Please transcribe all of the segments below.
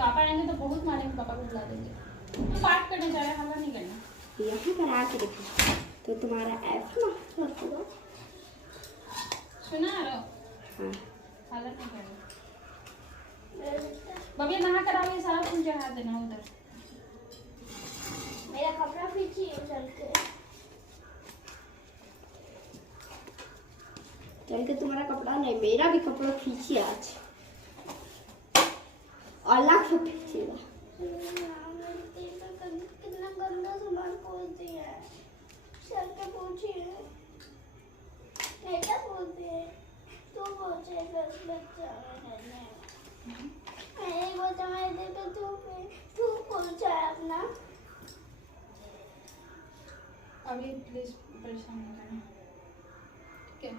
पापा आएंगे तो बहुत मारेंगे, पापा को बुला देंगे। तो बात करने जा रहे हैं, हल्ला नहीं करना। यहाँ पर आके देखो तो तुम्हारा ऐप ना सुना रहो। हाँ हल्ला नहीं करना। बबिया नहा कर आओगे, सारा फूल चढ़ा देना उधर। मेरा कपड़ा खींचिए चल के तुम्हारा कपड़ा नहीं, मेरा भी कपड़ा खींचिए आज, अलग से खींचिएगा। कितना गंदा सामान खोल दिया है। सर के पूछिए, बेटा बोलते हैं तू पूछे बच्चा मैंने बोला मैं देखो तू पूछा है अपना। अभी प्लीज परेशान नहीं करना, ठीक है।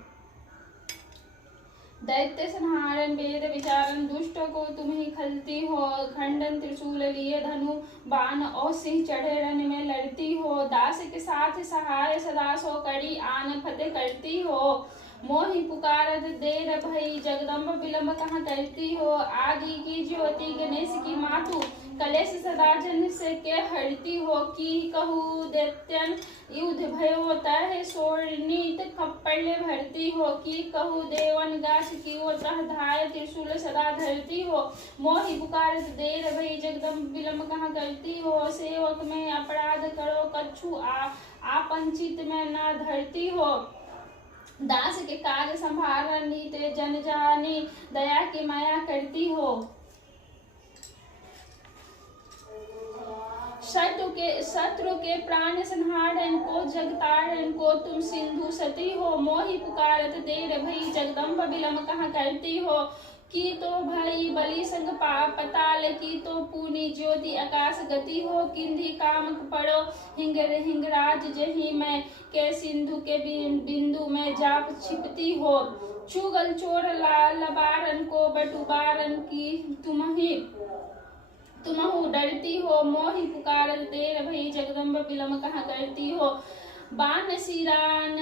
दैत्य संहारन वेद विचारन दुष्ट को तुम ही खलती हो, खंडन त्रिशूल लिए धनु बाण और सिंह चढ़े रन में लड़ती हो, दास के साथ सहाय सदा सो कड़ी आन फतेह करती हो, मोहि पुकारत देर भई जगदम्ब विलम्ब कहाँ करती हो, आदि की ज्योति गणेश की मातु कलेश सदा जन से के हरती हो, की कहू दैत्यन युद्ध भयो तह सोरनीत खप्पड़ भरती हो, की कहू देवन गाछ की ओ तह धाय त्रिशूल सदा धरती हो, मोहि पुकारत देर भई जगदम्ब विलम्ब कहाँ करती हो, सेवक में अपराध करो कछु आपंचित में न धरती हो, दास के कार्य संभाल नीत जन जानी दया की माया करती हो, शत्रु के प्राण संहारन को जगतारण को तुम सिंधु सती हो, मोहि पुकारत देर भई जगदम्ब विलम्ब कहाँ करती हो, की तो भई बलि संग पताल की तो पूनी ज्योति आकाश गति हो, किंधी काम पड़ो हिंगराज जही में के सिंधु के बिंदु में जाप छिपती हो, चुगल चोर लबारन को बटुबारन की तुमहु डरती हो, मोहि पुकारत देर भई जगदम्ब विलम्ब कहाँ करती हो, बान सिरान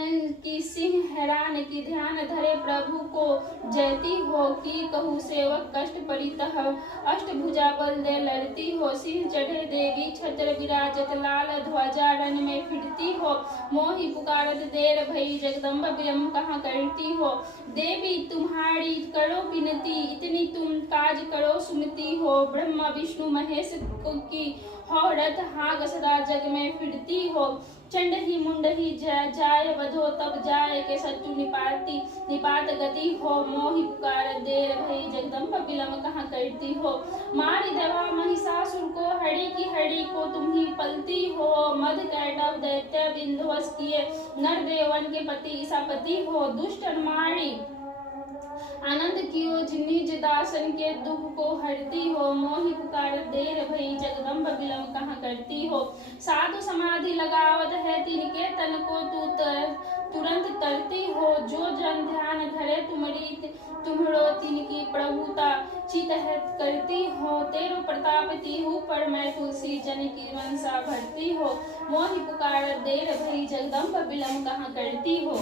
की सिंह हैरान की ध्यान धरे प्रभु को जयती हो, की कहू सेवक कष्ट परितह अष्टभुजा बल दे लड़ती हो, सिंह चढ़े देवी छत्र विराजत लाल ध्वजा रन में फिरती हो, मोहि पुकारत देर भई जगदम्ब विलम्ब कहाँ करती हो, देवी तुम्हारी करो विनती इतनी तुम काज करो सुमति हो, ब्रह्मा विष्णु महेश की हो रथ हाँग सदा जग में फिरती हो, चंड ही मुंड ही जाय वधो तब जाय के शत्रु निपात गति हो, मोहि पुकार देर भई जगदम्ब विलम्ब कहाँ करती हो, मारी दवा महिषासुर को हरि की हरि को तुम ही पलती हो, मध कैटव दैत्य विंध्वस किए नर देवन के पति ईसापति हो, दुष्ट मारी आनंद कियो निज दासन के दुख को हरती हो, मोहि पुकार देर भई जगदम्ब विलम्ब कहाँ करती हो, साधु समाधि लगावत है तिनके तन को तू तुरंत तरती हो, जो जन ध्यान धरे तुम्हरो तिनकी प्रभुता चित है करती हो, तेरो प्रताप तिहु पर मैं तुलसी जन की मनसा भरती हो, मोहि पुकार देर भई जगदम्ब विलम्ब कहाँ करती हो।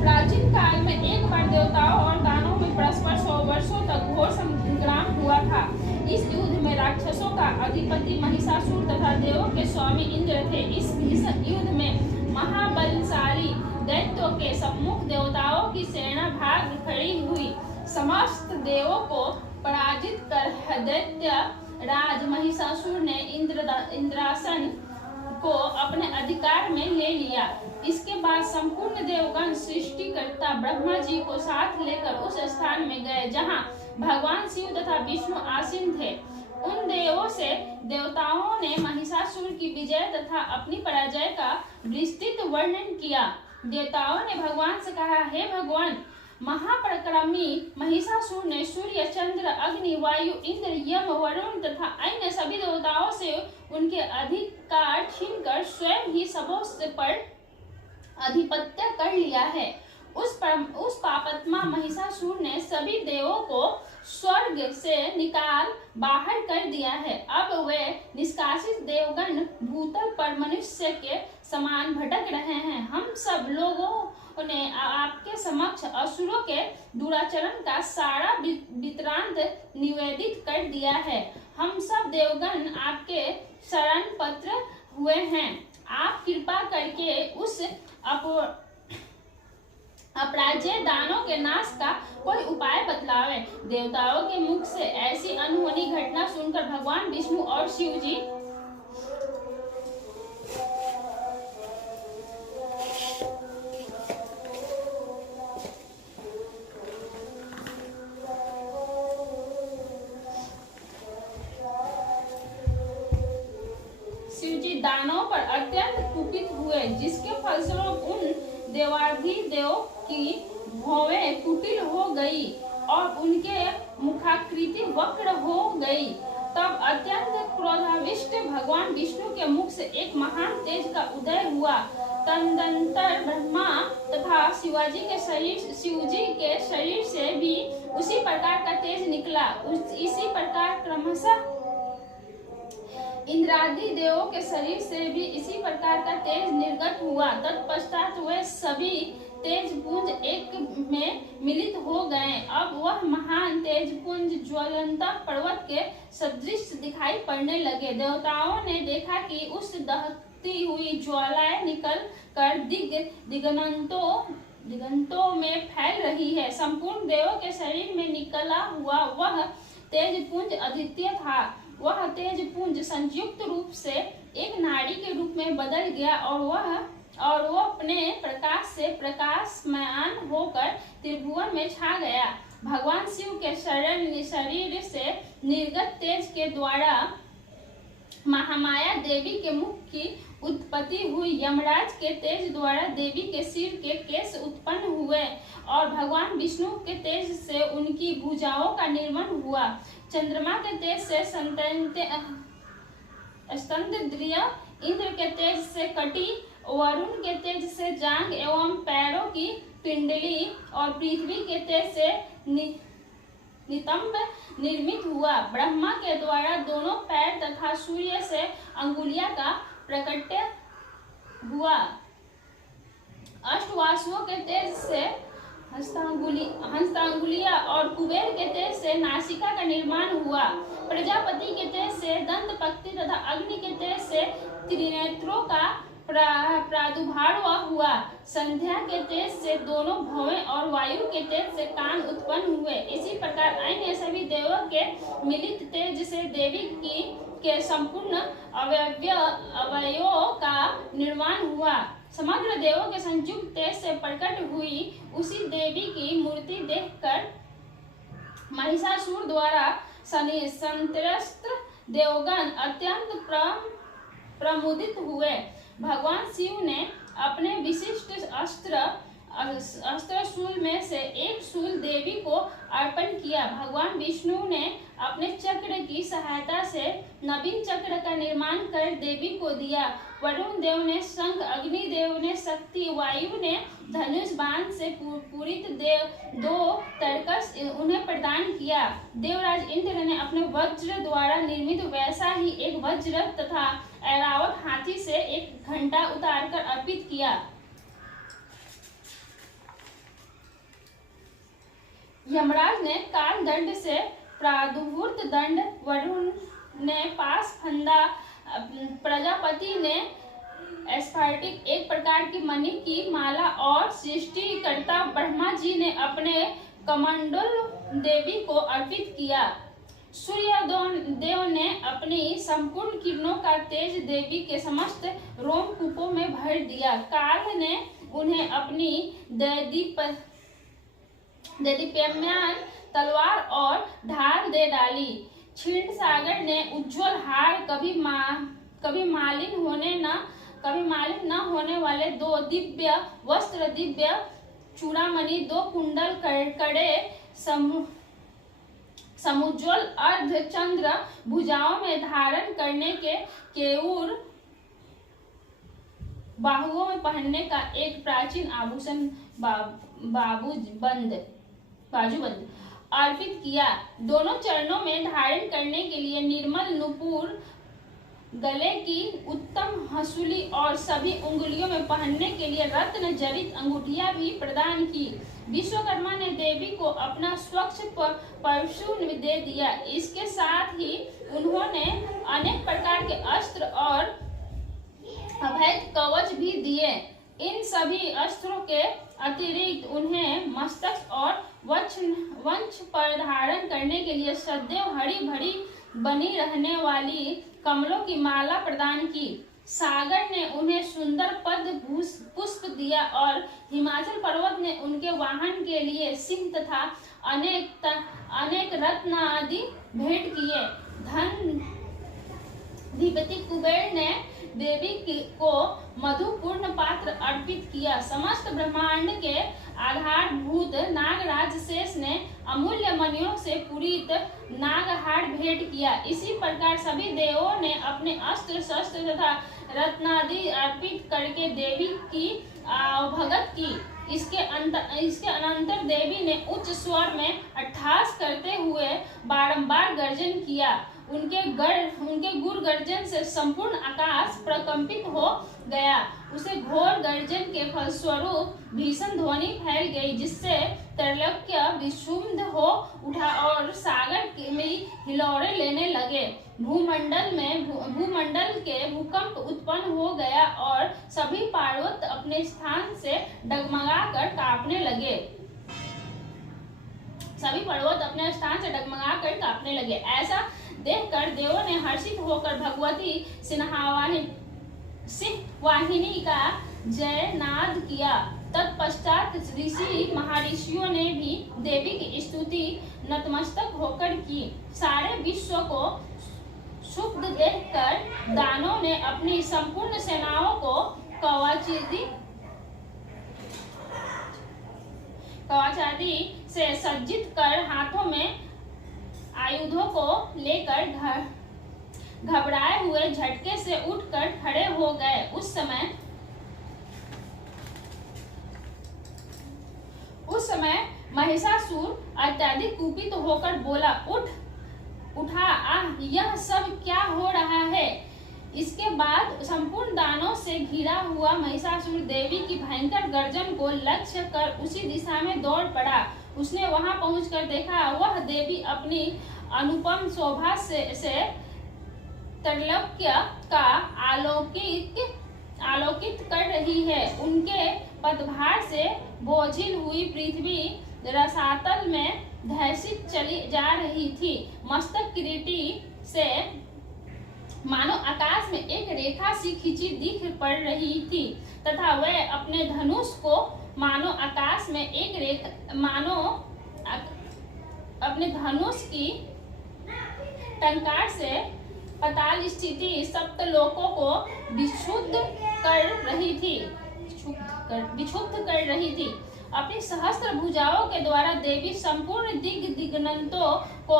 प्राचीन काल में एक बार देवताओं और दानवों में परस्पर 100 वर्षों तक घोर संग्राम हुआ था। इस युद्ध में राक्षसों का अधिपति महिषासुर तथा देवों के स्वामी इंद्र थे। इस भीषण युद्ध में महाबलशाली दैत्यों के सम्मुख देवताओं की सेना भाग खड़ी हुई। समस्त देवों को पराजित कर दैत्य राज महिषासुर ने इंद्रासन को अपने अधिकार में ले लिया। इसके बाद संपूर्ण देवगण सृष्टिकर्ता ब्रह्मा जी को साथ लेकर उस स्थान में गए जहां भगवान शिव तथा विष्णु आसीन थे। उन देवों से देवताओं ने महिषासुर की विजय तथा अपनी पराजय का विस्तृत वर्णन किया। देवताओं ने भगवान से कहा, हे भगवान, महापराक्रमी महिषासुर ने सूर्य, चंद्र, अग्नि, वायु, इंद्र, यम, वरुण तथा अन्य सभी देवताओं से उनके अधिकार छीनकर स्वयं ही सबों पर आधिपत्य कर लिया है। उस पापात्मा महिषासुर ने सभी देवों को स्वर्ग से निकाल बाहर कर दिया है। अब वे निष्कासित देवगण भूतल पर मनुष्य के समान भटक रहे हैं। हम सब लोगों ने आपके समक्ष असुरों के दुराचरण का सारा वृत्तांत निवेदित कर दिया है। हम सब देवगण आपके शरण पत्र हुए हैं। आप कृपा करके उस अपराज्य दानों के नाश का कोई उपाय बतलावे। देवताओं के मुख से ऐसी अनहोनी घटना सुनकर भगवान विष्णु और शिव जी दानों पर अत्यंत कुपित हुए, जिसके फलस्वरूप उन देवाधिदेव की भौवें कुटिल हो गई और उनके मुखाकृति वक्र हो गई। तब अत्यंत क्रोधाविष्ट भगवान विष्णु के मुख से एक महान तेज का उदय हुआ। तदनंतर ब्रह्मा तथा शिवजी के शरीर से भी उसी प्रकार का तेज निकला। इसी प्रकार क्रमशः इंद्रादि देवों के शरीर से भी इसी प्रकार का तेज निर्गत हुआ। तत्पश्चात वे सभी तेज पुंज एक में मिलित हो गए। अब वह महान तेज पुंज ज्वलंत पर्वत के सदृश दिखाई पड़ने लगे। देवताओं ने देखा कि उस दहकती हुई ज्वालाएं निकल कर दिगंतों में फैल रही है। संपूर्ण देवों के शरीर में निकला हुआ वह तेज पुंज अद्वितीय था। वह तेज पुंज संयुक्त रूप से एक नाड़ी के रूप में बदल गया और वो अपने प्रकाश से प्रकाशमान होकर त्रिभुवन में छा गया। भगवान शिव के शरीर से निर्गत तेज के द्वारा महामाया देवी के मुख की उत्पत्ति हुई। यमराज के तेज द्वारा देवी के सिर के केश उत्पन्न हुए और भगवान विष्णु के तेज से उनकी भुजाओं का निर्माण हुआ। चंद्रमा के तेज से स्तनद्रिय, इंद्र के तेज से कटी, वरुण के तेज से जांघ एवं पैरों की पिंडली और पृथ्वी के तेज से नितंब निर्मित हुआ। ब्रह्मा के द्वारा दोनों पैर तथा सूर्य से अंगुलियां का प्रकट्य हुआ। अष्टवासुओं के तेज से हस्तांगुलिया और कुबेर के तेज से नासिका का निर्माण हुआ। प्रजापति के तेज से दंत पक्ति तथा अग्नि के तेज से त्रिनेत्रों का प्रादुर्भाव हुआ। संध्या के तेज से दोनों भौवें और वायु के तेज से कान उत्पन्न हुए। इसी प्रकार अन्य सभी देवों के मिलित तेज से देवी के संपूर्ण अवयवों का निर्माण हुआ। समग्र देवों के संयुक्त तेज से प्रकट हुई उसी देवी की मूर्ति देखकर महिषासुर द्वारा संत्रस्त देवगण अत्यंत प्रमुदित हुए। भगवान शिव ने अपने विशिष्ट अस्त्र शूल में से एक शूल देवी को अर्पण किया। भगवान विष्णु ने अपने चक्र की सहायता से नवीन चक्र का निर्माण कर देवी को दिया। वरुण देव ने शंख, अग्नि देव ने शक्ति, वायु ने धनुष बाण से पूरित दो तरकस उन्हें प्रदान किया। देवराज इंद्र ने अपने वज्र द्वारा निर्मित वैसा ही एक वज्र तथा ऐरावत हाथी से एक घंटा उतारकर अर्पित किया। यमराज ने काल दंड से प्रादुर्भूत दंड, वरुण ने पास फंदा, प्रजापति ने स्फटिक एक प्रकार की मणि की माला और सृष्टिकर्ता ब्रह्मा जी ने अपने कमंडल देवी को अर्पित किया। सूर्य देव ने अपनी संपूर्ण किरणों का तेज देवी के समस्त रोमकूपों में भर दिया। काल ने उन्हें अपनी दैदीप्यमान तलवार और ढाल दे डाली। क्षीर सागर ने उज्जवल हार, कभी मालिन न होने वाले दो दिव्य वस्त्र, दिव्य चूड़ामणि, दो कुंडल, कड़े, समुज्ज्वल अर्धचंद्र, भुजाओं में धारण करने के केयूर, बाहुओं में पहनने का एक प्राचीन आभूषण बाजूबंद अर्पित किया। दोनों चरणों में धारण करने के लिए निर्मल नुपुर, गले की उत्तम हंसुली और सभी उंगलियों में पहनने के लिए रत्न जड़ित अंगूठियां भी प्रदान की। विश्वकर्मा ने देवी को अपना स्वच्छ परशु दे दिया। इसके साथ ही उन्होंने अनेक प्रकार के अस्त्र और अभेद कवच भी दिए। इन सभी अस्त्रों के अतिरिक्त उन्हें मस्तक और वंश पर धारण करने के लिए सदैव हरी भरी बनी रहने वाली कमलों की माला प्रदान की। सागर ने उन्हें सुंदर पद पुष्प दिया और हिमाचल पर्वत ने उनके वाहन के लिए सिंह तथा अनेक रत्न आदि भेंट किए। धन अधिपति कुबेर ने देवी को मधुपूर्ण पात्र अर्पित किया। समस्त ब्रह्मांड के आधारभूत नागराज शेष ने अमूल्य मणियों से पूरित नागहार भेंट किया। इसी प्रकार सभी देवों ने अपने अस्त्र शस्त्र तथा रत्नादि अर्पित करके देवी की भगत की। इसके अनंतर देवी ने उच्च स्वर में अट्टहास करते हुए बारंबार गर्जन किया। उनके गुर गर्जन से संपूर्ण आकाश प्रकंपित हो गया। उसे घोर गर्जन के फलस्वरूप भीषण ध्वनि फैल गई, जिससे त्रैलोक्य विक्षुब्ध हो उठा और सागर में हिलोरे लेने लगे। भूमंडल के भूकंप उत्पन्न हो गया और सभी पर्वत अपने स्थान से डगमगाकर कांपने लगे। ऐसा देखकर देवों ने हर्षित होकर भगवती सिंहवाहिनी का जयनाद किया। तत्पश्चात ऋषि महर्षियों ने भी देवी की स्तुति नतमस्तक होकर की। सारे विश्व को क्षुब्ध देखकर दानों ने अपनी संपूर्ण सेनाओं को कवचादि से सज्जित कर हाथों में आयुधों को लेकर घबराए हुए झटके से उठकर खड़े हो गए। उस समय महिषासुर अत्यधिक कुपित होकर बोला, उठा, यह सब क्या हो रहा है? इसके बाद संपूर्ण दानों से घिरा हुआ महिषासुर देवी की भयंकर गर्जन को लक्ष्य कर उसी दिशा में दौड़ पड़ा। उसने वहां पहुंचकर देखा, वह देवी अपनी अनुपम शोभा से त्रैलोक्य का आलोकित कर रही है। उनके पदभार से बोझिल हुई पृथ्वी रसातल में धंसित चली जा रही थी। मस्तक किरीटी से मानो आकाश में एक रेखा सी खींची दिख पड़ रही थी तथा वह अपने धनुष को अपने धनुष की टंकार से पाताल स्थिति सप्तलोकों को विक्षुब्ध कर रही थी। अपनी सहस्त्र भुजाओं के द्वारा देवी संपूर्ण दिगंतों को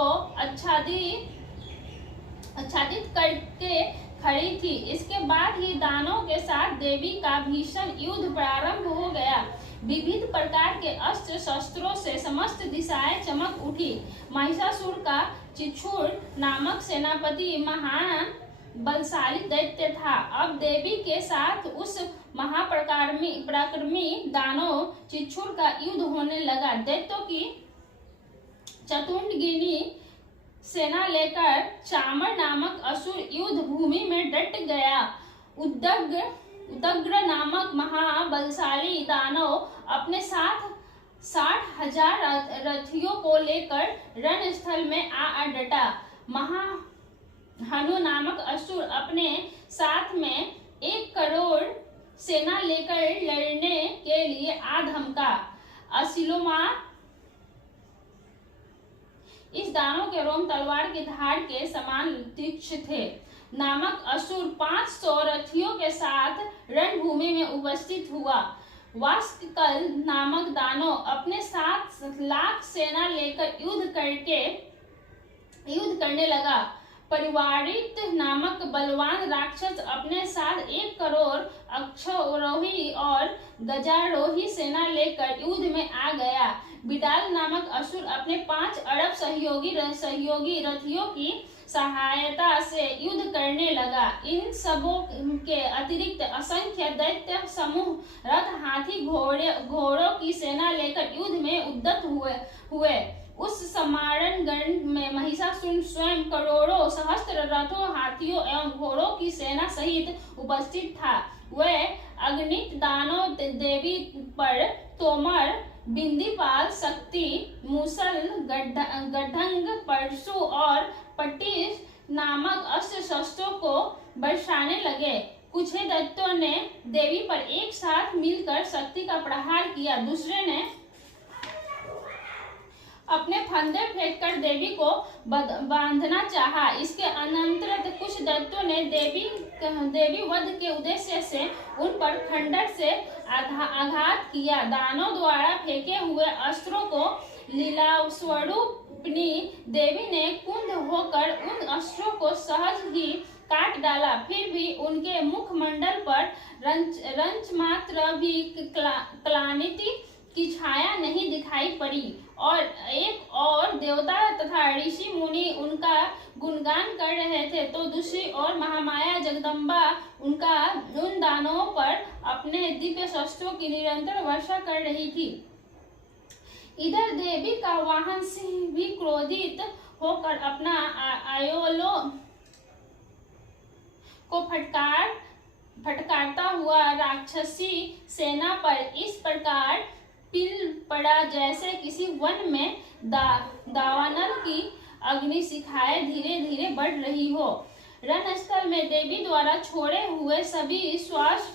आच्छादित करके खड़ी थी। इसके बाद ही दानों के साथ देवी का भीषण युद्ध प्रारंभ हो गया। विविध प्रकार के अस्त्र शस्त्रों से समस्त दिशाएं चमक उठी। महिषासुर का चिक्षुर नामक सेनापति महान बलशाली दैत्य था। अब देवी के साथ उस महापराक्रमी दानव चिक्षुर का युद्ध होने लगा। दैत्यों की चतुर्गिनी सेना लेकर चामर नामक असुर युद्ध भूमि में डट गया। उदग्र नामक महाबलशाली दानव अपने साथ 60,000 रथियों को लेकर रणस्थल में आ डटा। महाहनु नामक असुर अपने साथ में 1 करोड़ सेना लेकर लड़ने के लिए आ धमका। असिलोमा इस दानव के रोम तलवार की धार के समान तीक्ष्ण थे। नामक असुर 500 रथियों के साथ रणभूमि में उपस्थित हुआ। वास्कल नामक दानव अपने 7 लाख सेना लेकर युद्ध करने लगा। परिवारित नामक बलवान राक्षस अपने साथ 1 करोड़ अक्षौरोही और गजारोही सेना लेकर युद्ध में आ गया। बिडाल नामक असुर अपने 5 अरब सहयोगी रथियों की सहायता से युद्ध करने लगा। इन सबों के अतिरिक्त असंख्य दैत्य समूह रथ, हाथी, घोड़ों की सेना लेकर युद्ध में उद्यत हुए। उस सम्मारण गण में महिषासुर स्वयं करोड़ों सहस्त्र रथों, हाथियों एवं घोड़ों की सेना सहित उपस्थित था। वह अगणित दानव देवी पर तोमर, बिंदीपाल, शक्ति, मूसल, गढ़ंग, परशु और पट्टिस नामक अस्त्र शस्त्रों को बरसाने लगे। कुछ दैत्यों ने देवी पर एक साथ मिलकर शक्ति का प्रहार किया, दूसरे ने अपने फंदे फेंककर देवी को बांधना चाहा। इसके अनंतर कुछ दैत्यों ने देवी वध के उद्देश्य से उन पर खंडर से आघात किया। दानों द्वारा फेंके हुए अस्त्रों को लीलास्वरूपिणी देवी ने कुंद होकर उन अस्त्रों को सहज ही काट डाला। फिर भी उनके मुखमंडल पर रंच मात्र भी क्लानिति की छाया नहीं दिखाई पड़ी और एक और देवता तथा ऋषि मुनि उनका गुणगान कर रहे थे, तो दूसरी ओर महामाया जगदम्बा उन दानवों पर अपने दिव्य शस्त्रों की निरंतर वर्षा कर रही थी। इधर देवी का वाहन सिंह भी क्रोधित होकर अपना आयोलो को फटकारता हुआ राक्षसी सेना पर इस प्रकार पिल पड़ा जैसे किसी वन में दावानल की अग्निशिखाएं धीरे धीरे बढ़ रही हो। रणस्थल में देवी द्वारा छोड़े हुए सभी श्वास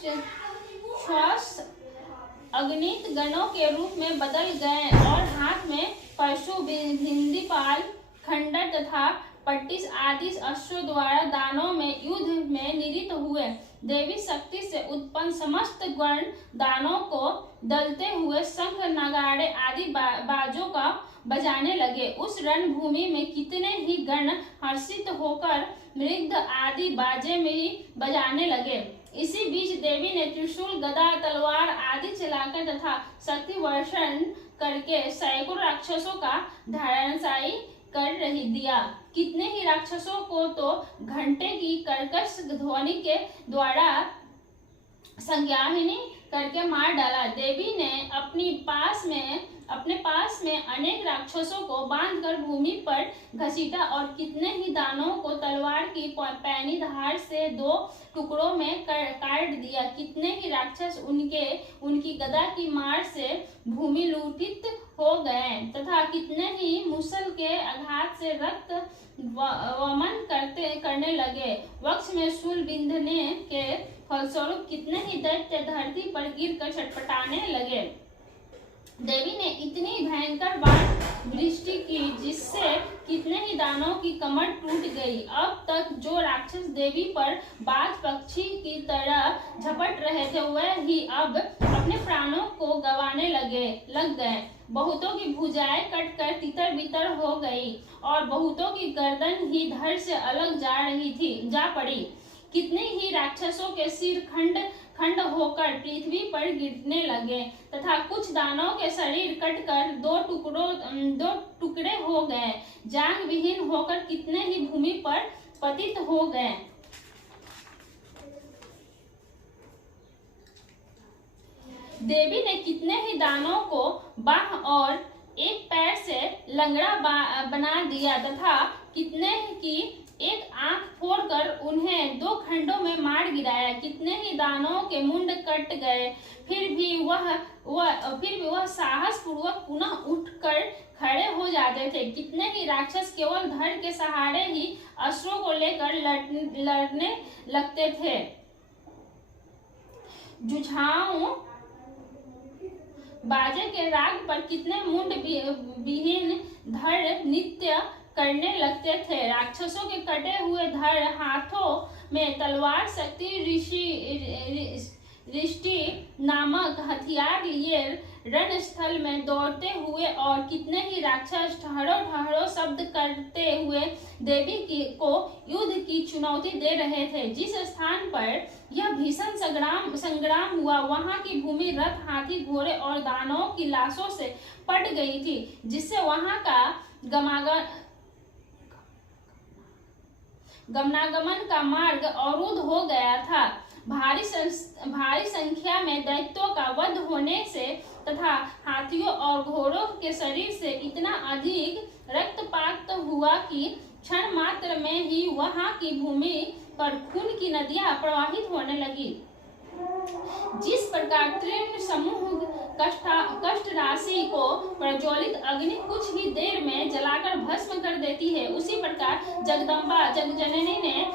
अग्नित गणों के रूप में बदल गए और हाथ में परशु, बिंदीपाल, खंडर तथा पट्टिस आदि अस्त्रों द्वारा दानों में युद्ध में निरत हुए। देवी शक्ति से उत्पन्न समस्त गण दानों को दलते हुए शंख, नगाड़े आदि बाजों का बजाने लगे। उस रणभूमि में कितने ही गण हर्षित होकर मृग आदि बाजे में बजाने लगे। इसी बीच देवी ने त्रिशूल, गदा, तलवार आदि चलाकर तथा शक्ति वर्षण करके सैकड़ों राक्षसों का धराशायी कर रही दिया। कितने ही राक्षसों को तो घंटे की कर्कश ध्वनि के द्वारा संज्ञाहिनी करके मार डाला। देवी ने अपने पास में अनेक राक्षसों को बांधकर भूमि पर घसीटा और कितने ही दानवों को तलवार की पैनी धार से 2 टुकड़ों में काट दिया। कितने ही राक्षस उनकी गदा की मार से भूमि लुठित हो गए तथा कितने ही मूसल के आघात से रक्त वमन करने लगे। वक्ष में शूल बिंधने के फलस्वरूप कितने ही दैत्य धरती पर गिरकर छटपटाने लगे। देवी ने इतनी भयंकर बाण वृष्टि की जिससे कितने ही दानों की कमर टूट गई। अब तक जो राक्षस देवी पर बाज पक्षी की तरह झपट रहे थे वह ही अब अपने प्राणों को गंवाने लग गए। बहुतों की भुजाएं कटकर तितर बितर हो गई और बहुतों की गर्दन ही धड़ से अलग जा पड़ी। कितने ही राक्षसों के सिर खंड होकर पृथ्वी पर गिरने लगे तथा कुछ दानवों के शरीर कटकर 2 टुकड़े हो गए। जांग विहीन होकर कितने ही भूमि पर पतित हो गए। देवी ने कितने ही दानवों को बाह और एक पैर से लंगड़ा बना दिया तथा कितने की एक आंख फोड़कर उन्हें 2 खंडों में मार गिराया। कितने ही दानवों के मुंड कट गए, फिर भी वह साहस पूर्वक पुनः उठकर खड़े हो जाते थे। कितने ही राक्षस केवल धड़ के सहारे ही अस्त्रों को लेकर लड़ने लगते थे। जुझाऊ बाजे के राग पर कितने मुंड विहीन धड़ नृत्य करने लगते थे। राक्षसों के कटे हुए धड़, हाथों में तलवार, शक्ति ऋष्टि नामक हथियार लिए रणस्थल में दौड़ते हुए और कितने ही राक्षस ठहरो ठहरो शब्द करते हुए देवी को युद्ध की चुनौती दे रहे थे। जिस स्थान पर यह भीषण संग्राम हुआ वहां की भूमि रथ, हाथी, घोड़े और दानवों की लाशों से पट गई थी, जिससे वहां का गमनागमन का मार्ग अवरुद्ध हो गया था। भारी संख्या में दैत्यों का वध होने से तथा हाथियों और घोड़ों के शरीर से इतना अधिक रक्तपात हुआ कि क्षण मात्र में ही वहां की भूमि पर खून की नदियां प्रवाहित होने लगी। जिस प्रकार तीर्ण समूह कष्ट राशि को प्रज्वलित अग्नि कुछ ही देर में जलाकर भस्म कर देती है, उसी प्रकार जगदम्बा जगजननी ने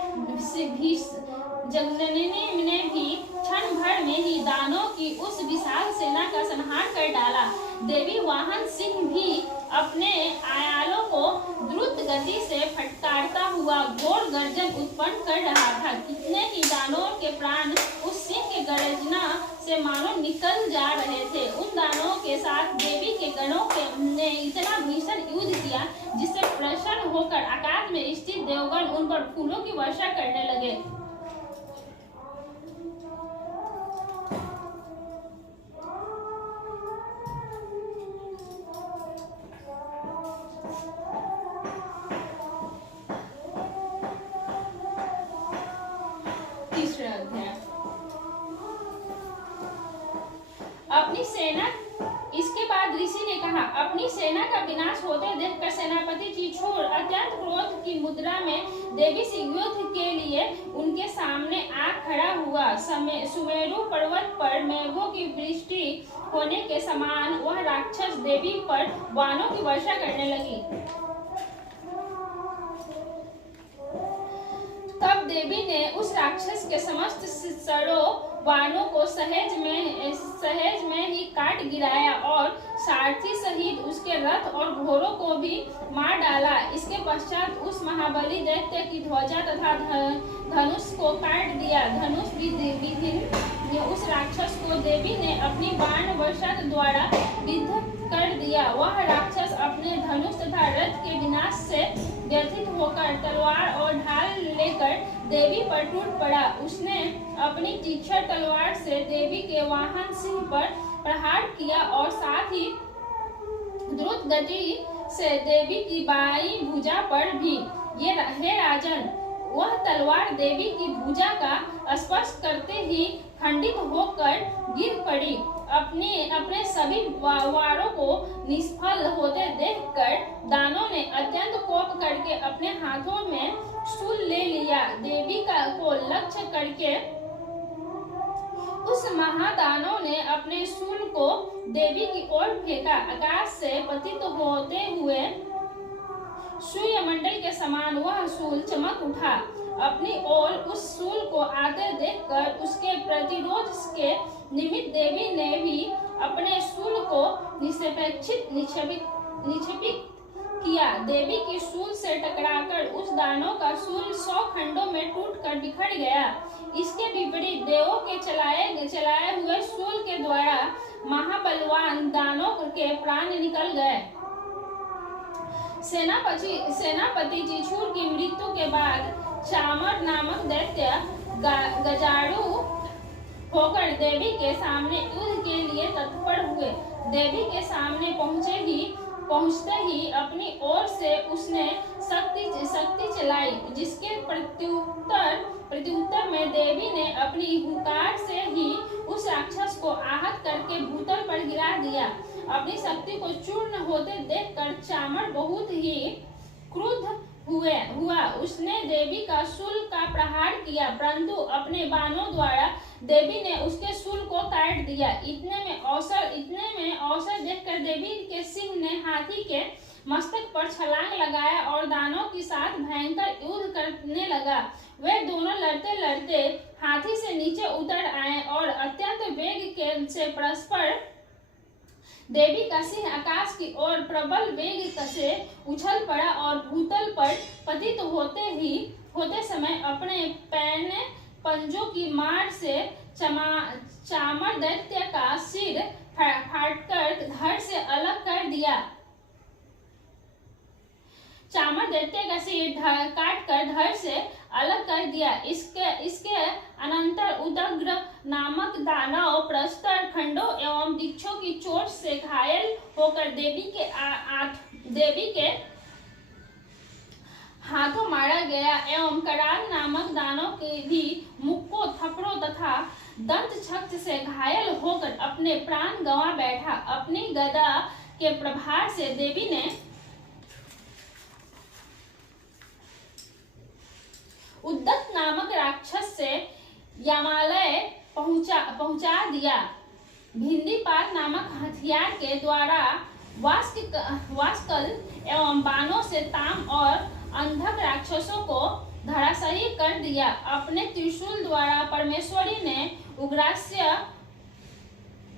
भी क्षण भर में ही दानों की उस विशाल सेना का संहार कर डाला। देवी वाहन सिंह भी अपने आयालों को द्रुत गति से फटकारता हुआ घोर गर्जन उत्पन्न कर रहा था। कितने ही दानवों के प्राण उस सिंह के गर्जना से मानो निकल जा रहे थे। उन दानवों के साथ देवी के गणों ने इतना भीषण युद्ध किया जिससे प्रसन्न होकर आकाश में स्थित देवगण उन पर फूलों की वर्षा करने लगे। अपनी सेना इसके बाद ऋषि ने कहा, अपनी सेना का विनाश होते देखकर सेनापति चिछोर अत्यंत क्रोध की मुद्रा में देवी से युद्ध के लिए उनके सामने आ खड़ा हुआ। सुमेरु पर्वत पर मेघों की वृष्टि होने के समान वह राक्षस देवी पर बाणों की वर्षा करने लगी। तब देवी ने उस राक्षस के समस्त सड़ों बाणों को सहज में ही काट गिराया और सारथी सहित उसके रथ और घोड़ों को भी मार डाला। इसके पश्चात उस महाबली दैत्य की ध्वजा तथा धनुष को काट दिया। धनुष विधि उस राक्षस को देवी ने अपनी बाण वर्षा द्वारा विद्ध कर दिया। वह राक्षस अपने धनुष तथा रथ के विनाश से व्यथित होकर तलवार और ढाल लेकर देवी पर टूट पड़ा। उसने अपनी तीक्ष्ण तलवार से देवी के वाहन सिंह पर प्रहार किया और साथ ही द्रुत गति से देवी की बाईं भुजा पर भी। हे राजन, वह तलवार देवी की भुजा का स्पर्श करते ही खंडित होकर गिर पड़ी। अपने सभी वारों को निष्फल होते देखकर दानों ने अत्यंत कोप करके अपने हाथों में शूल ले लिया। देवी को लक्ष्य करके उस महादानव ने अपने शूल को देवी की ओर फेंका। आकाश से पतित होते हुए सूर्यमंडल के समान वह शूल चमक उठा। अपनी ओर उस शूल को आते देखकर उसके प्रतिरोध के निमित्त देवी ने भी अपने शूल को निक्षेपित किया। देवी की शूल से टकराकर उस दानव का शूल 100 खंडों में टूटकर बिखर गया। इसके विपरीत देवों के चलाए हुए शूल के द्वारा महाबलवान दानव के प्राण निकल गए। सेनापति चिछूर की मृत्यु के बाद चामर नामक दैत्य गजाड़ू होकर देवी के सामने युद्ध के लिए तत्पर हुए। देवी के सामने पहुंचते ही अपनी ओर से उसने शक्ति चलाई, जिसके प्रत्युत्तर में देवी ने अपनी हुंकार से ही उस राक्षस को आहत करके भूतल पर गिरा दिया। अपनी शक्ति को चूर्ण होते देखकर चामर बहुत ही क्रुद्ध हुआ। उसने देवी का शूल का प्रहार किया, परंतु अपने बाणों द्वारा देवी ने उसके शूल को काट दिया। इतने में अवसर देखकर देवी के सिंह ने हाथी के मस्तक पर छलांग लगाया और दानों के साथ भयंकर युद्ध करने लगा। वे दोनों लड़ते लड़ते हाथी से नीचे उतर आए और अत्यंत वेग से परस्पर देवी का सिंह आकाश की ओर प्रबल वेग से उछल पड़ा और भूतल पर पतित होते समय अपने पंजों की मार से चामर दैत्य का सिर फाड़कर धड़ से अलग कर दिया। चामर दैत्य का सिर काट कर धड़ से अलग कर दिया। इसके अनंतर उदग्र नामक दानव प्रस्तर खंडों एवं वृक्षों की चोट से घायल होकर देवी के हाथों मारा गया एवं कराल नामक दानव के भी मुक्कों थप्पड़ों तथा दंत छक्र से घायल होकर अपने प्राण गंवा बैठा। अपनी गदा के प्रहार से देवी ने उद्दत नामक राक्षस से यमालय पहुंचा दिया। भिंदीपात नामक हथियार के द्वारा वास्कल एवं बाणों से ताम और अंधक राक्षसों को धराशायी कर दिया। अपने त्रिशूल द्वारा परमेश्वरी ने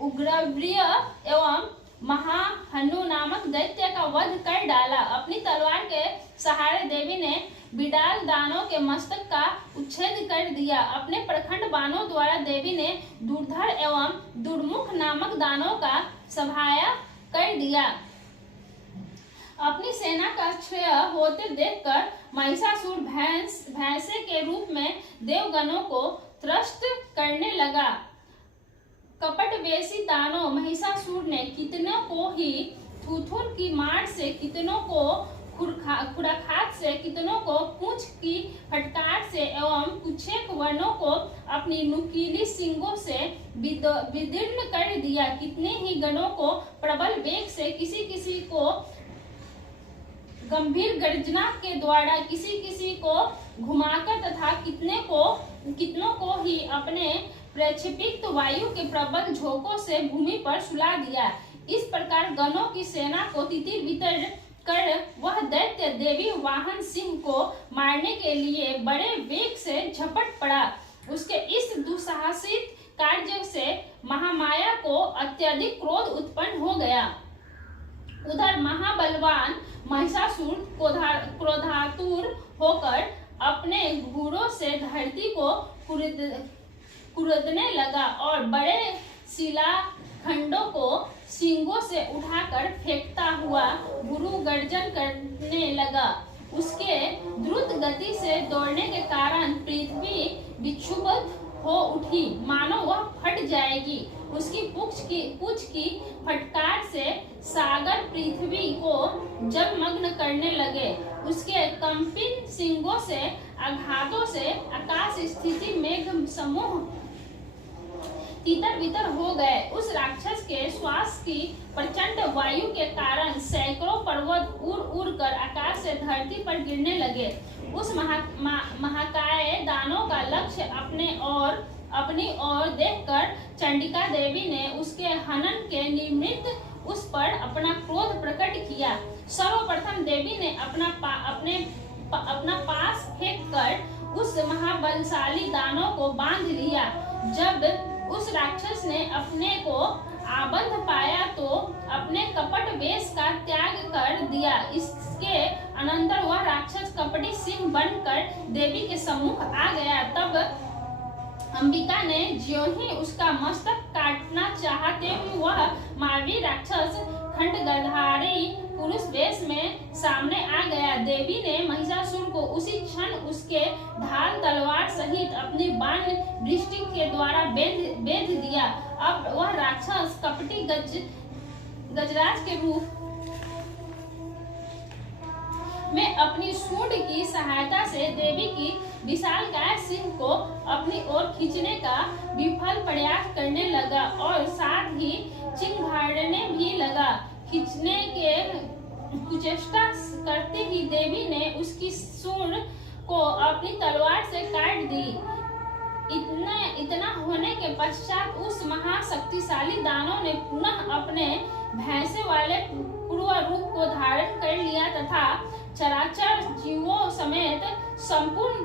उग्रवीर्य एवं महाहनु नामक दैत्य का वध कर डाला। अपनी तलवार के सहारे देवी ने बिडाल दानों के मस्तक का उच्छेद कर दिया। अपने प्रखंड बाणों द्वारा देवी ने दुर्धर एवं दुर्मुख नामक दानों का सफाया कर दिया। अपनी सेना का क्षय होते देखकर महिषासुर भैंसे के रूप में देवगणों को त्रस्त करने लगा। कपटवेशी दानव महिषासुर ने कितनों को ही थुथुर की मार से, कितनों को खुराखात से, कितनों को पूंछ की फटकार से एवं कुछेक वर्णों को अपनी नुकीली सींगों से विदीर्ण कर दिया। कितने ही गणों को प्रबल वेग से, किसी किसी को गंभीर गर्जना के द्वारा, किसी किसी को घुमाकर तथा कितनों को ही अपने प्रक्षेपित वायु के प्रबल झोंकों से भूमि पर सुला दिया। इस प्रकार गणों की सेना को तितिर बितर कर वह दैत्य देवी वाहन सिंह को मारने के लिए बड़े वेग से झपट पड़ा। उसके इस दुस्साहसिक कार्य से महामाया को अत्यधिक क्रोध उत्पन्न हो गया। उधर महाबलवान महिषासुर क्रोधातुर होकर अपने घुड़ों से धरती को कुरेदने लगा और बड़े शिला खंडों को सींगों से उठाकर फेंकता हुआ गुरु गर्जन करने लगा। उसके द्रुत गति से दौड़ने के कारण पृथ्वी विक्षुब्ध हो उठी, मानो वह फट जाएगी। उसकी पूंछ की फटकार से सागर पृथ्वी को जलमग्न करने लगे। उसके कंपित सींगों से आघातों से आकाश स्थिति मेघ समूह तितर बितर हो गए। उस राक्षस के श्वास की प्रचंड वायु के कारण सैकड़ों पर्वत उड़ कर आकाश से धरती पर गिरने लगे। उस महाकाय दानों का लक्ष्य अपनी ओर देखकर चंडिका देवी ने उसके हनन के निमित्त उस पर अपना क्रोध प्रकट किया। सर्वप्रथम देवी ने अपना पास फेंक कर उस महाबलशाली दानव को बांध लिया। जब उस राक्षस ने अपने को आबद्ध पाया तो अपने कपट वेश का त्याग कर दिया। इसके अनंतर वह राक्षस कपटी सिंह बनकर देवी के सम्मुख आ गया। तब अंबिका ने ज्यों ही उसका मस्तक काटना चाहते हुए वह मावी राक्षस खंडगधारी पुरुष वेश में सामने आ गया। देवी ने महिषासुर को उसी क्षण उसके ढाल तलवार सहित अपनी बाण वृष्टि के द्वारा बेध दिया। अब वह राक्षस कपटी गजराज के रूप में अपनी सूंड की सहायता से देवी की विशालकाय सिंह को अपनी ओर खींचने का विफल प्रयास करने लगा और साथ ही चिंगाड़ने भी लगा। खींचने के कुचेष्टा करते ही देवी ने उसकी सूंड को अपनी तलवार से काट दी। इतना होने के पश्चात उस महाशक्तिशाली दानव ने पुनः अपने भैंसे वाले पूर्व रूप को धारण कर लिया तथा चराचर जीवों समेत संपूर्ण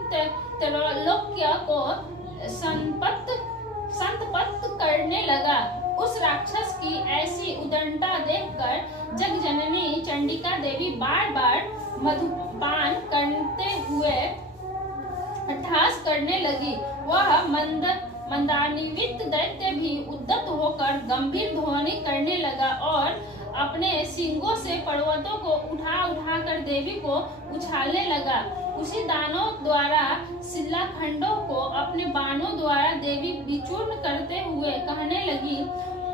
त्रैलोक्य को संतप्त करने लगा। उस राक्षस की ऐसी उदंडता देखकर जगजननी चंडिका देवी बार बार मधुपान करते हुए अट्टहास करने लगी। वह मंदान्वित दैत्य भी उद्यत होकर गंभीर ध्वनि करने लगा और अपने सींगों से पर्वतों को उठा उठा कर देवी को उछालने लगा। उसी दानव द्वारा शिलाखंडों को अपने बाणों द्वारा देवी विचूर्ण करते हुए कहने लगी।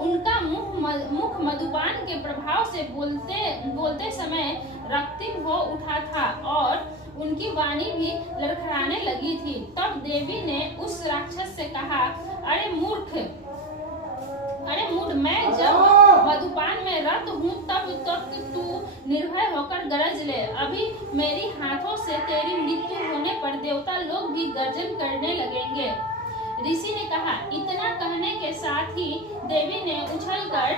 उनका मुख मधुपान के प्रभाव से बोलते समय रक्तिम हो उठा था और उनकी वाणी भी लड़खड़ाने लगी थी। तब देवी ने उस राक्षस से कहा, अरे मूर्ख, मैं जब मधुपान में रत हूँ तब तक तू निर्भय होकर गरज ले। अभी मेरी हाथों से तेरी मृत्यु होने पर देवता लोग भी गर्जन करने लगेंगे। ऋषि ने कहा। इतना कहने के साथ ही देवी ने उछलकर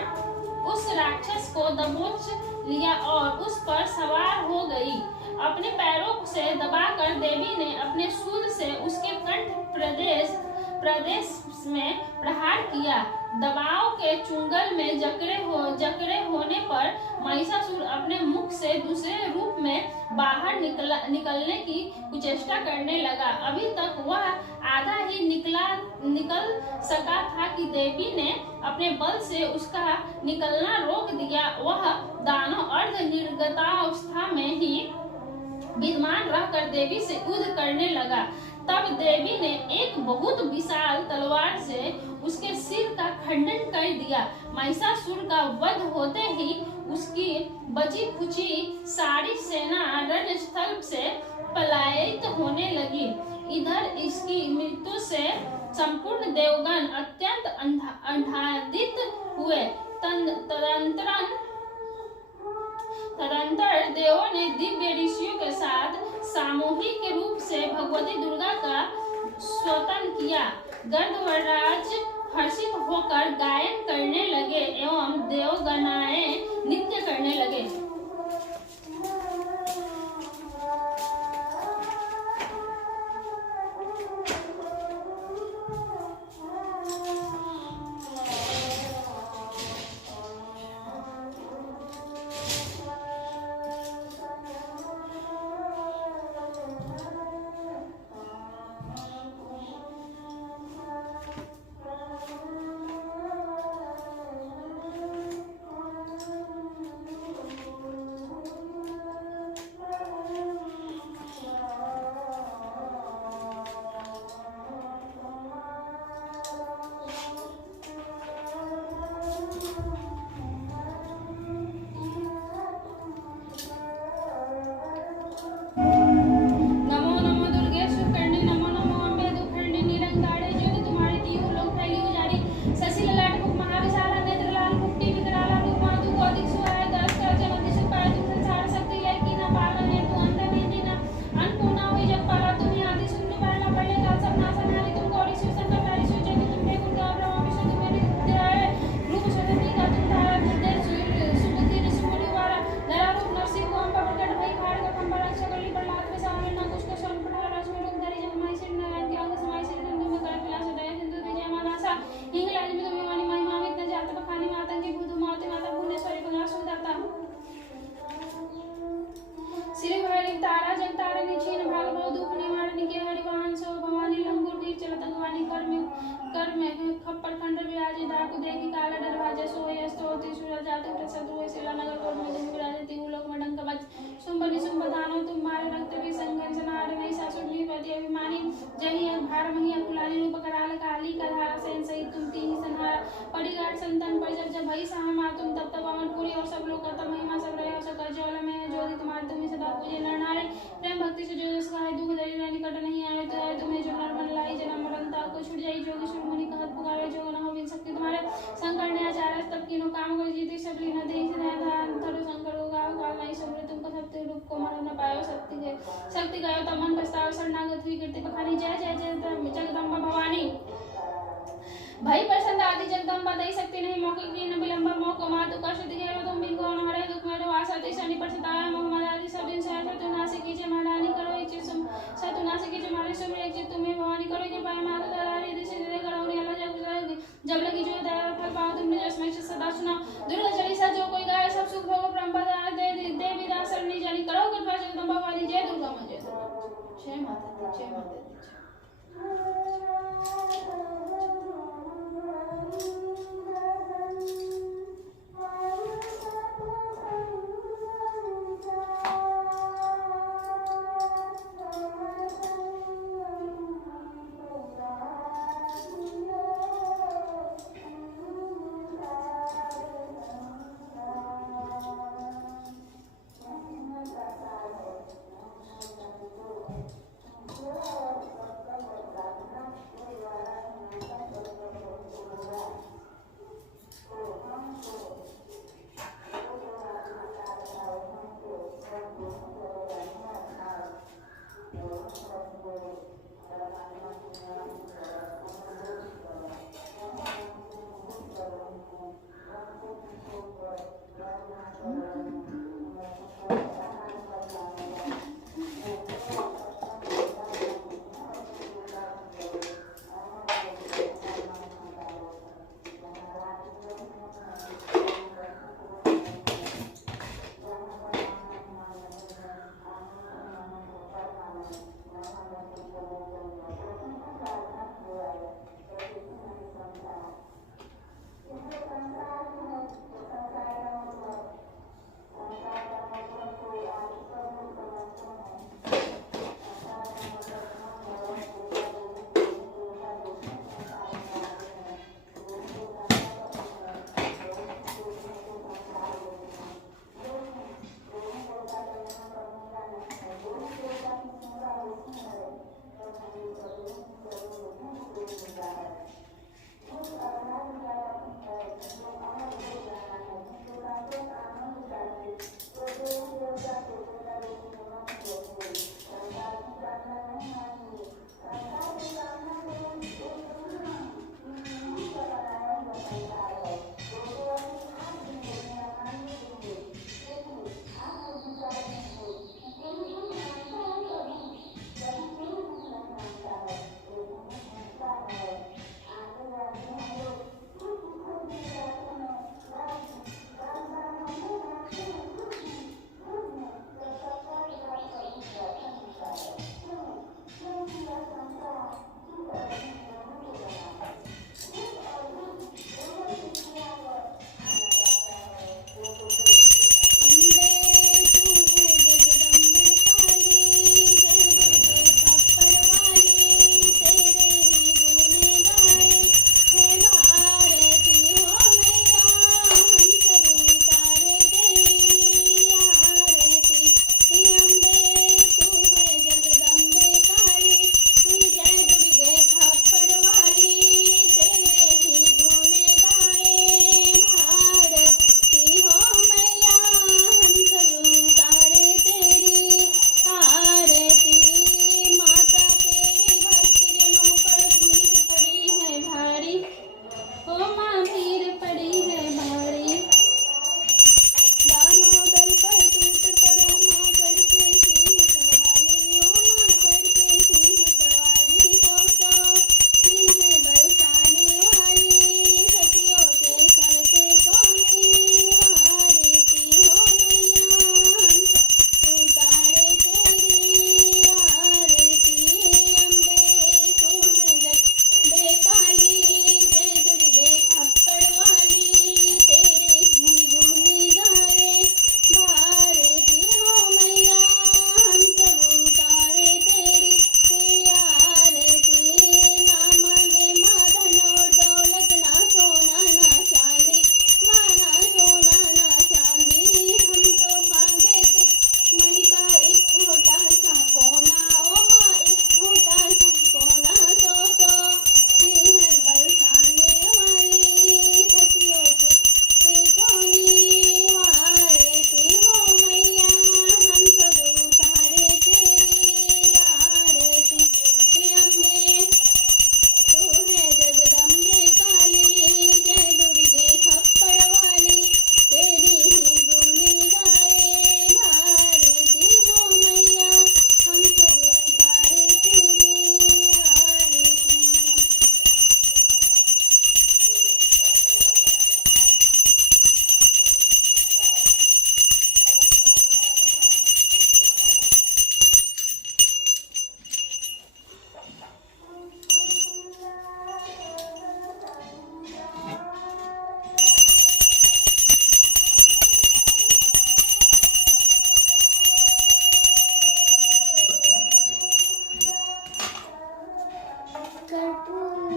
उस राक्षस को दबोच लिया और उस पर सवार हो गई। अपने पैरों से दबाकर देवी ने अपने शूल से उसके कंठ प्रदेश में प्रहार किया। दबाव के चुंगल में जकड़े होने पर महिषासुर अपने मुख से दूसरे रूप में बाहर निकलने की कुचेष्टा करने लगा। अभी तक वह आधा ही निकल सका था कि देवी ने अपने बल से उसका निकलना रोक दिया। वह दानव अर्ध निर्गतावस्था में ही विद्यमान रहकर देवी से युद्ध करने लगा। तब देवी ने एक बहुत विशाल तलवार से उसके सिर का खंडन कर दिया। महिषासुर का वध होते ही उसकी बची खुची सारी सेना रणस्थल से पलायित होने लगी। इधर इसकी मृत्यु से संपूर्ण देवगण अत्यंत आह्लादित हुए। तदंतर देवों ने दिव्य ऋषियों के साथ सामूहिक रूप से भगवती दुर्गा का स्तोत्र किया। गंधर्वराज हर्षित होकर गायन करने लगे एवं देवगणाएं नृत्य करने लगे। शक्ति गयो तमन प्रस्ताव शरणागत हुई कीर्ति बखानी। जय जय जय जगदम्बा भवानी। भई प्रसन्न आदि जगदम्बा दई शक्ति नहीं मौके की न विलंब मौको मातु कष्ट दिखे तुम बिन को न हरे दुख में वासा ते शनि परसताया मोहम्मद आदि सब दिन सहत तु नासी कीजे महारानी करो इच्छित सतु नासी कीजे मारे सब एक चित तुम्हें भवानी करो कृपा माता दयारी दिशे दे करो रे अल्लाह जब लगी जो दया फल पाओ तुमने जसमय सदा सुना दुर्गा चालीसा जो कोई गाए सब सुख भोग परंपरा दे देवी दास सरणी जानी करो कृपा जगदम्बा वाली। जय दुर्गा मां जय दुर्गा। जय माता दी, जय माता दी। कर्पूर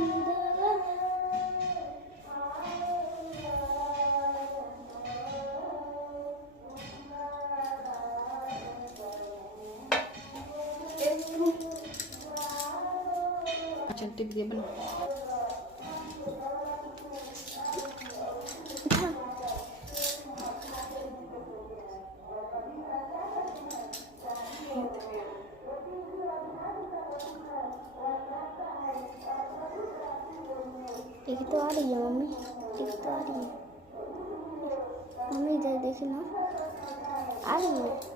चल टिप दे बना। टिक तो आ रही है मम्मी, टिक तो आ रही है मम्मी, इधर देखना आ रही है।